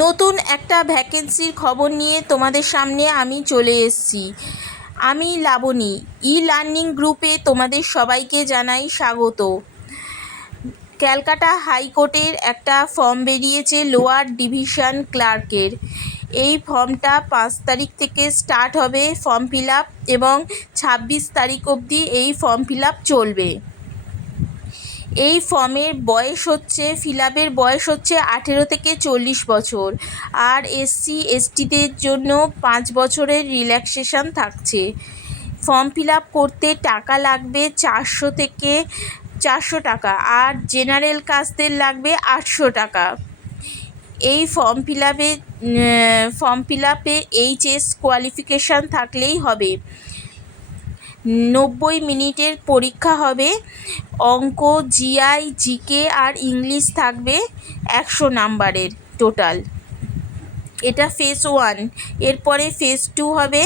নতুন একটা ভ্যাকেন্সির খবর নিয়ে তোমাদের সামনে আমি চলে এসেছি। আমি লাবণী। ই লার্নিং গ্রুপে তোমাদের সবাইকে জানাই স্বাগত। ক্যালকাটা হাইকোর্টের একটা ফর্ম বেরিয়েছে লোয়ার ডিভিশন ক্লার্কের। এই ফর্মটা 5 তারিখ থেকে স্টার্ট হবে ফর্ম ফিল আপ, এবং 26 তারিখ অবধি এই ফর্ম ফিল আপ চলবে। এই ফর্মের ফিল আপের বয়স হচ্ছে 18 থেকে 40 বছর, আর এসসি এসটিদের জন্য 5 বছরের রিল্যাক্সেশন থাকছে। ফর্ম ফিল আপ করতে টাকা লাগবে 400 টাকা, আর জেনারেল কাস্টদের লাগবে 800 টাকা। এই ফর্ম ফিল আপে এইচএস কোয়ালিফিকেশান থাকলেই হবে। 90 মিনিটের পরীক্ষা হবে। অঙ্ক, জিআই, জিকে আর ইংলিশ থাকবে 100 নাম্বারের টোটাল। এটা ফেজ 1। এরপরে ফেজ 2 হবে।